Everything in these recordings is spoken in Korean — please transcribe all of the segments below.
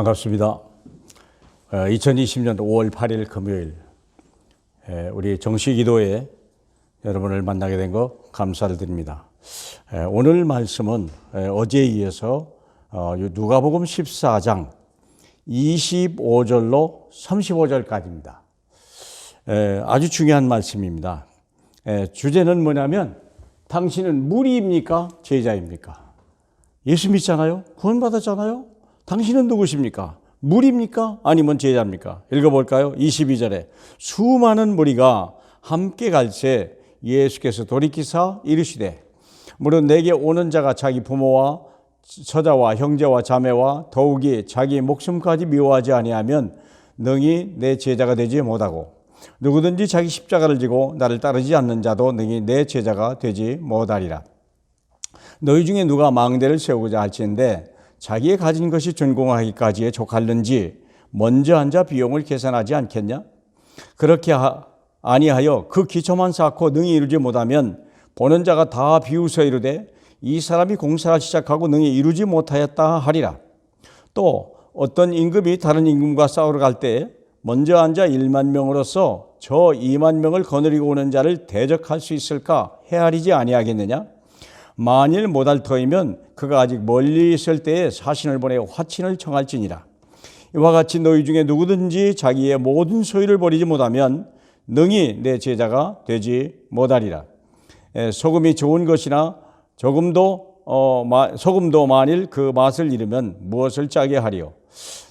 반갑습니다. 2020년 5월 8일 금요일 우리 정시기도에 여러분을 만나게 된 거 감사를 드립니다. 오늘 말씀은 어제에 이어서 누가복음 14장 25절로 35절까지입니다. 아주 중요한 말씀입니다. 주제는 뭐냐면 당신은 무리입니까? 제자입니까? 예수 믿잖아요? 구원받았잖아요? 당신은 누구십니까? 무리입니까? 아니면 제자입니까? 읽어볼까요? 22절에 수많은 무리가 함께 갈새 예수께서 돌이키사 이르시되 무릇 내게 오는 자가 자기 부모와 처자와 형제와 자매와 더욱이 자기 목숨까지 미워하지 아니하면 능히 내 제자가 되지 못하고 누구든지 자기 십자가를 지고 나를 따르지 않는 자도 능히 내 제자가 되지 못하리라. 너희 중에 누가 망대를 세우고자 할지인데 자기의 가진 것이 준공하기까지에 족할는지 먼저 앉아 비용을 계산하지 않겠냐? 그렇게 아니하여 그 기초만 쌓고 능히 이루지 못하면 보는 자가 다 비웃어 이르되 이 사람이 공사를 시작하고 능히 이루지 못하였다 하리라. 또 어떤 임금이 다른 임금과 싸우러 갈 때 먼저 앉아 1만 명으로서 저 2만 명을 거느리고 오는 자를 대적할 수 있을까 헤아리지 아니하겠느냐? 만일 못할 터이면 그가 아직 멀리 있을 때에 사신을 보내 화친을 청할지니라. 이와 같이 너희 중에 누구든지 자기의 모든 소유를 버리지 못하면 능히 내 제자가 되지 못하리라. 소금이 좋은 것이나 소금도 만일 그 맛을 잃으면 무엇을 짜게 하리요?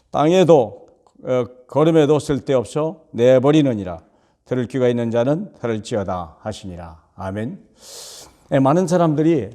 땅에도 거름에도 쓸데없어 내버리느니라. 들을 귀가 있는 자는 들을지어다 하시니라. 아멘. 많은 사람들이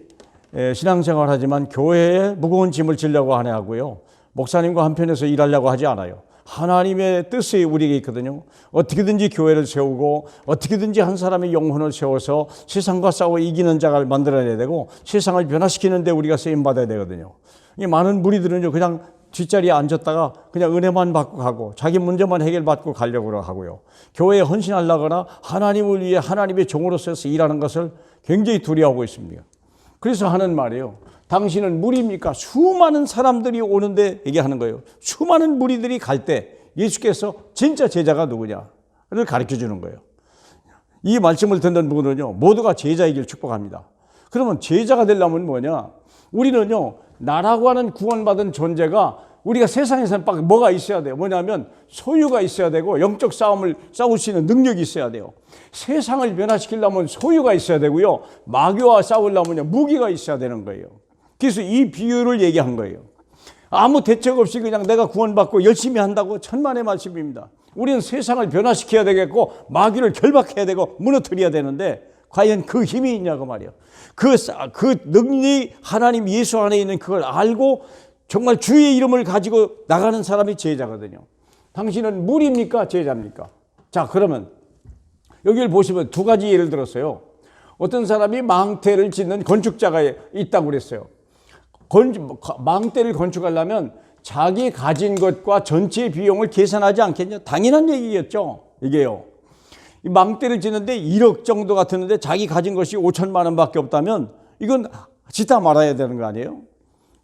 신앙생활 하지만 교회에 무거운 짐을 지려고 하고요. 목사님과 한편에서 일하려고 하지 않아요. 하나님의 뜻이 우리에게 있거든요. 어떻게든지 교회를 세우고 어떻게든지 한 사람의 영혼을 세워서 세상과 싸워 이기는 자를 만들어내야 되고 세상을 변화시키는 데 우리가 쓰임받아야 되거든요. 이 많은 무리들은요 그냥 뒷자리에 앉았다가 그냥 은혜만 받고 가고 자기 문제만 해결받고 가려고 하고요. 교회에 헌신하려거나 하나님을 위해 하나님의 종으로서 일하는 것을 굉장히 두려워하고 있습니다. 그래서 하는 말이에요. 당신은 무리입니까? 수많은 사람들이 오는데 얘기하는 거예요. 수많은 무리들이 갈 때 예수께서 진짜 제자가 누구냐를 가르쳐 주는 거예요. 이 말씀을 듣는 분은요 모두가 제자이길 축복합니다. 그러면 제자가 되려면 뭐냐? 우리는요 나라고 하는 구원받은 존재가 우리가 세상에서는 뭐가 있어야 돼요? 뭐냐면 소유가 있어야 되고 영적 싸움을 싸울 수 있는 능력이 있어야 돼요. 세상을 변화시키려면 소유가 있어야 되고요. 마귀와 싸우려면 무기가 있어야 되는 거예요. 그래서 이 비유를 얘기한 거예요. 아무 대책 없이 그냥 내가 구원받고 열심히 한다고 천만의 말씀입니다. 우리는 세상을 변화시켜야 되겠고 마귀를 결박해야 되고 무너뜨려야 되는데 과연 그 힘이 있냐고 말이에요. 그 능력이 하나님 예수 안에 있는 그걸 알고 정말 주의 이름을 가지고 나가는 사람이 제자거든요. 당신은 무리입니까? 제자입니까? 자, 그러면 여기를 보시면 두 가지 예를 들었어요. 어떤 사람이 망대를 짓는 건축자가 있다고 그랬어요. 망대를 건축하려면 자기 가진 것과 전체 비용을 계산하지 않겠냐? 당연한 얘기겠죠. 이게요. 이 망대를 짓는데 1억 정도가 드는데 자기 가진 것이 5천만 원밖에 없다면 이건 짓다 말아야 되는 거 아니에요?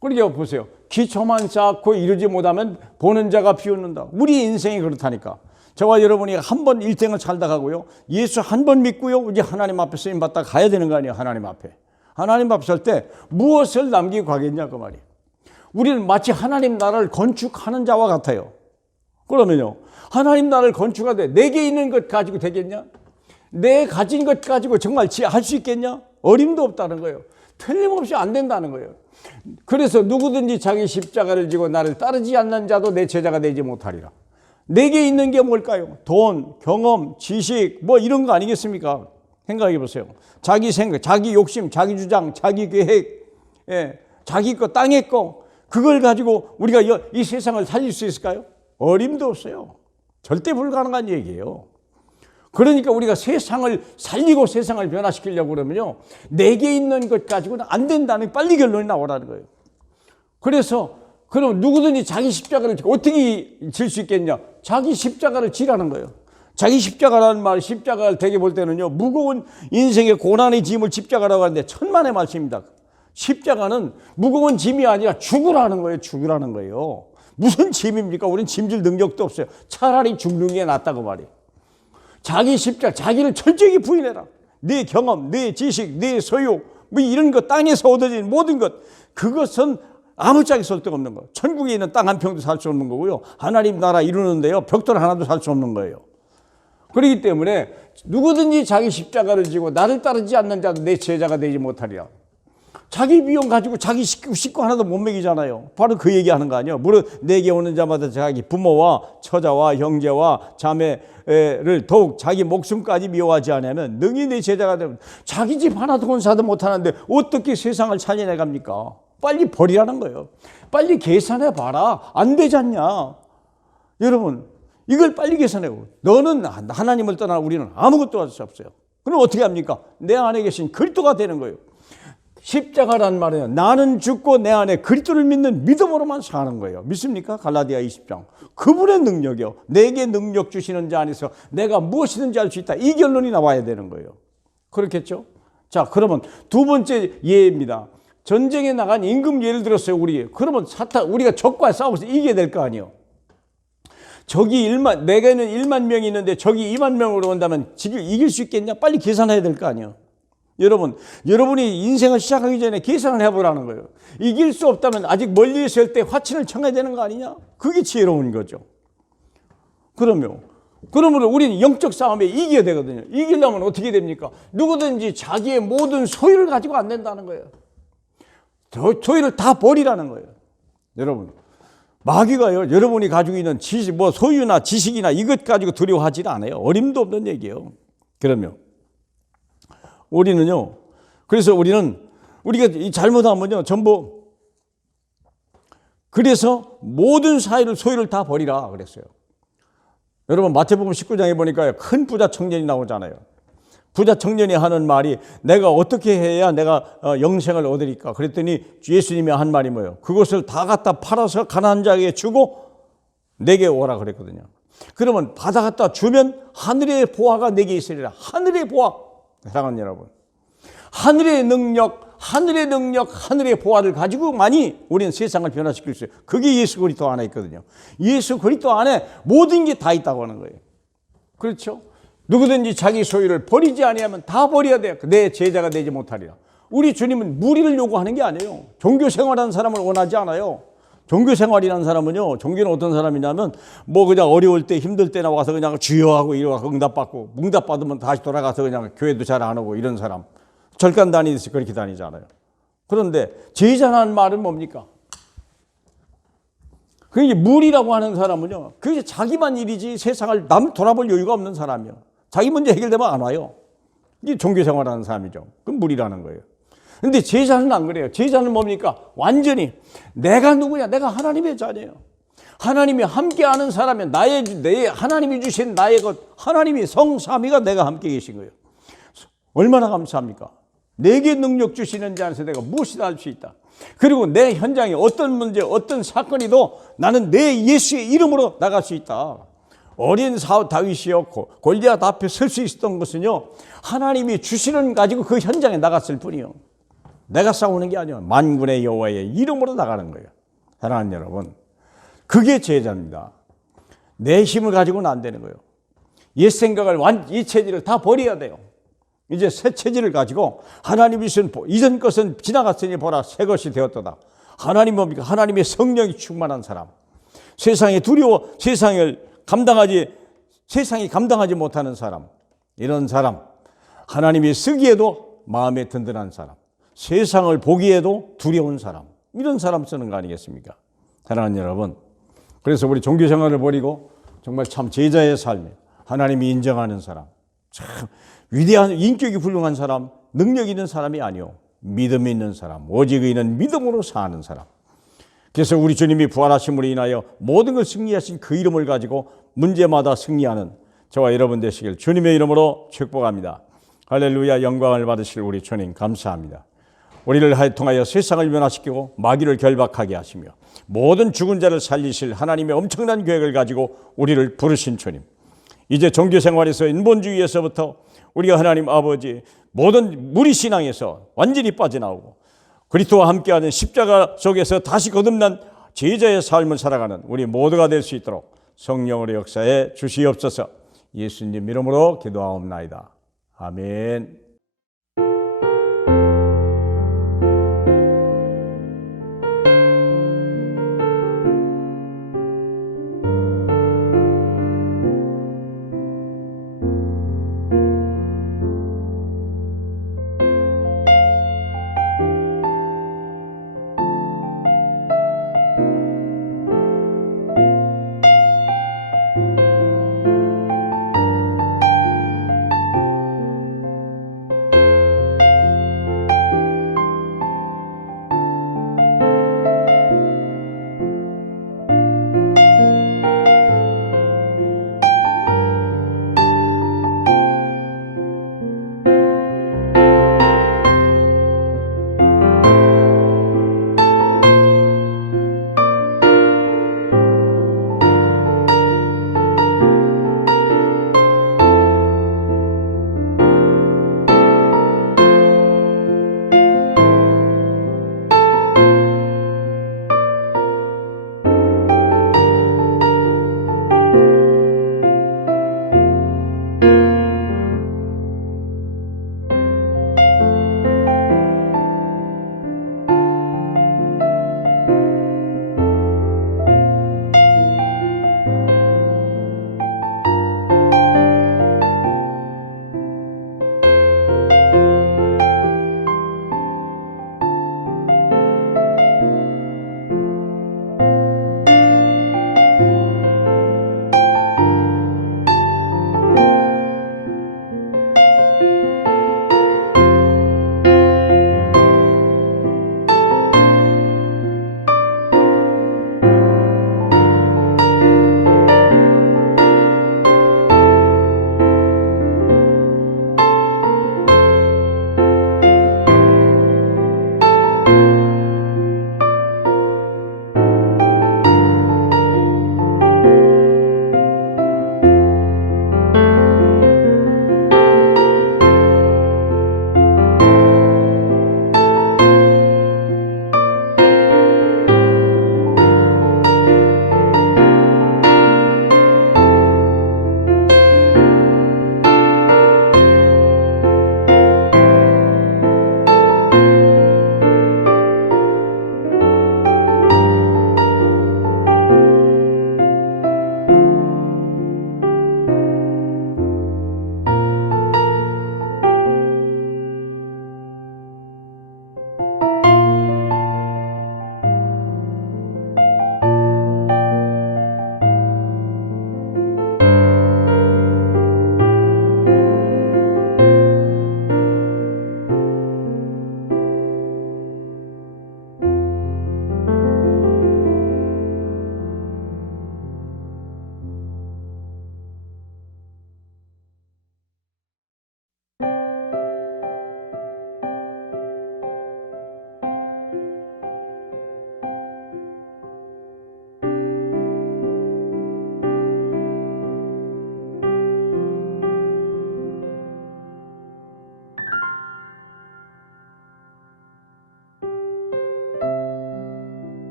그러니까 보세요. 기초만 쌓고 이루지 못하면 보는 자가 비웃는다. 우리 인생이 그렇다니까. 저와 여러분이 한 번 일생을 살다 가고요. 예수 한 번 믿고요. 이제 하나님 앞에 쓰임받다 가야 되는 거 아니에요. 하나님 앞에. 하나님 앞에 설 때 무엇을 남기고 가겠냐 그 말이에요. 우리는 마치 하나님 나라를 건축하는 자와 같아요. 그러면요. 하나님 나라를 건축하되 내게 있는 것 가지고 되겠냐? 내 가진 것 가지고 정말 할 수 있겠냐? 어림도 없다는 거예요. 틀림없이 안 된다는 거예요. 그래서 누구든지 자기 십자가를 지고 나를 따르지 않는 자도 내 제자가 되지 못하리라. 내게 있는 게 뭘까요? 돈, 경험, 지식 뭐 이런 거 아니겠습니까? 생각해 보세요. 자기 생각, 자기 욕심, 자기 주장, 자기 계획, 자기 거, 땅의 거 그걸 가지고 우리가 이 세상을 살릴 수 있을까요? 어림도 없어요. 절대 불가능한 얘기예요. 그러니까 우리가 세상을 살리고 세상을 변화시키려고 그러면요. 내게 있는 것 가지고는 안 된다는 빨리 결론이 나오라는 거예요. 그래서 그럼 누구든지 자기 십자가를 어떻게 질 수 있겠냐? 자기 십자가를 지라는 거예요. 자기 십자가라는 말, 십자가를 되게 볼 때는요. 무거운 인생의 고난의 짐을 십자가라고 하는데 천만의 말씀입니다. 십자가는 무거운 짐이 아니라 죽으라는 거예요. 죽으라는 거예요. 무슨 짐입니까? 우리는 짐질 능력도 없어요. 차라리 죽는 게 낫다고 말이에요. 자기 십자가, 자기를 철저히 부인해라. 네 경험, 네 지식, 네 소유, 뭐 이런 것, 땅에서 얻어진 모든 것, 그것은 아무짝에 쓸데없는 거. 천국에 있는 땅 한 평도 살 수 없는 거고요. 하나님 나라 이루는데요, 벽돌 하나도 살 수 없는 거예요. 그렇기 때문에 누구든지 자기 십자가를 지고 나를 따르지 않는 자도 내 제자가 되지 못하리라. 자기 비용 가지고 자기 식구 하나도 못 먹이잖아요. 바로 그 얘기하는 거 아니에요. 무릇 내게 오는 자마다 자기 부모와 처자와 형제와 자매를 더욱 자기 목숨까지 미워하지 않으면 능히 내 제자가 되면, 자기 집 하나도 건사도 못하는데 어떻게 세상을 살려내갑니까? 빨리 버리라는 거예요. 빨리 계산해 봐라. 안 되지 않냐. 여러분, 이걸 빨리 계산해고, 너는 하나님을 떠나 우리는 아무것도 할 수 없어요. 그럼 어떻게 합니까? 내 안에 계신 그리스도가 되는 거예요. 십자가란 말은 나는 죽고 내 안에 그리스도를 믿는 믿음으로만 사는 거예요. 믿습니까? 갈라디아 20장. 그분의 능력이요. 내게 능력 주시는 자 안에서 내가 무엇이든지 할 수 있다. 이 결론이 나와야 되는 거예요. 그렇겠죠? 자, 그러면 두 번째 예입니다. 전쟁에 나간 임금 예를 들었어요, 우리. 그러면 우리가 적과 싸워서 이겨야 될 거 아니에요. 적이 내게는 1만 명이 있는데 적이 2만 명으로 온다면 지금 이길 수 있겠냐? 빨리 계산해야 될 거 아니에요. 여러분이 인생을 시작하기 전에 계산을 해보라는 거예요. 이길 수 없다면 아직 멀리 있을 때 화친을 청해야 되는 거 아니냐? 그게 지혜로운 거죠. 그러므로 우리는 영적 싸움에 이겨야 되거든요. 이기려면 어떻게 됩니까? 누구든지 자기의 모든 소유를 가지고 안 된다는 거예요. 소유를 다 버리라는 거예요. 여러분, 마귀가요, 여러분이 가지고 있는 지식, 소유나 지식이나 이것 가지고 두려워하지 않아요. 어림도 없는 얘기예요. 그러면 그래서 우리가 잘못하면요, 전부, 그래서 모든 소유를 다 버리라 그랬어요. 여러분, 마태복음 19장에 보니까 큰 부자 청년이 나오잖아요. 부자 청년이 하는 말이, 내가 어떻게 해야 내가 영생을 얻으리까? 그랬더니 예수님이 한 말이 뭐예요? 그것을 다 갖다 팔아서 가난한 자에게 주고 내게 오라 그랬거든요. 그러면 받아 갖다 주면 하늘의 보화가 내게 있으리라. 하늘의 보화. 사랑하는 여러분, 하늘의 능력, 하늘의 보화를 가지고만이 우리는 세상을 변화시킬 수 있어요. 그게 예수 그리스도 안에 있거든요. 예수 그리스도 안에 모든 게 다 있다고 하는 거예요. 그렇죠? 누구든지 자기 소유를 버리지 아니하면 다 버려야 돼요. 내 제자가 되지 못하리라. 우리 주님은 무리를 요구하는 게 아니에요. 종교 생활하는 사람을 원하지 않아요. 종교 생활이라는 사람은요, 종교는 어떤 사람이냐면 그냥 어려울 때 힘들 때나 와서 그냥 주여하고 이러고 응답받고, 응답받으면 다시 돌아가서 그냥 교회도 잘 안 오고 이런 사람, 절간 다니듯이 그렇게 다니잖아요. 그런데 제자라는 말은 뭡니까? 그게 무리라고 하는 사람은요, 그게 자기만 일이지 세상을 남 돌아볼 여유가 없는 사람이요. 자기 문제 해결되면 안 와요. 이게 종교 생활하는 사람이죠. 그건 무리라는 거예요. 근데 제자는 안 그래요. 제자는 뭡니까? 완전히 내가 누구냐? 내가 하나님의 자녀예요. 하나님이 함께하는 사람이 내 하나님이 주신 나의 것, 하나님이 성삼위가 내가 함께 계신 거예요. 얼마나 감사합니까? 내게 능력 주시는 자 안에서 내가 무엇이나 할 수 있다. 그리고 내 현장에 어떤 문제, 어떤 사건이도 나는 내 예수의 이름으로 나갈 수 있다. 어린 사울 다윗이요, 골리앗 앞에 설 수 있었던 것은요, 하나님이 주시는 가지고 그 현장에 나갔을 뿐이요. 내가 싸우는 게 아니에요. 만군의 여호와의 이름으로 나가는 거예요. 사랑하는 여러분, 그게 제자입니다. 내 힘을 가지고는 안 되는 거예요. 옛 생각을, 이 체질을 다 버려야 돼요. 이제 새 체질을 가지고 하나님이 주신 이전 것은 지나갔으니 보라 새 것이 되었도다. 하나님 뭡니까? 하나님의 성령이 충만한 사람. 세상에 세상이 감당하지 못하는 사람. 이런 사람. 하나님이 쓰기에도 마음에 든든한 사람. 세상을 보기에도 두려운 사람. 이런 사람 쓰는 거 아니겠습니까? 사랑하는 여러분, 그래서 우리 종교 생활을 버리고 정말 참 제자의 삶에 하나님이 인정하는 사람, 참 위대한 인격이 훌륭한 사람, 능력 있는 사람이 아니요, 믿음 있는 사람, 오직 의인은 믿음으로 사는 사람. 그래서 우리 주님이 부활하심으로 인하여 모든 걸 승리하신 그 이름을 가지고 문제마다 승리하는 저와 여러분 되시길 주님의 이름으로 축복합니다. 할렐루야. 영광을 받으실 우리 주님 감사합니다. 우리를 통하여 세상을 변화시키고 마귀를 결박하게 하시며 모든 죽은 자를 살리실 하나님의 엄청난 계획을 가지고 우리를 부르신 주님, 이제 종교생활에서 인본주의에서부터 우리가 하나님 아버지 모든 무리신앙에서 완전히 빠져나오고 그리스도와 함께하는 십자가 속에서 다시 거듭난 지혜자의 삶을 살아가는 우리 모두가 될 수 있도록 성령으로 역사해 주시옵소서. 예수님 이름으로 기도하옵나이다. 아멘.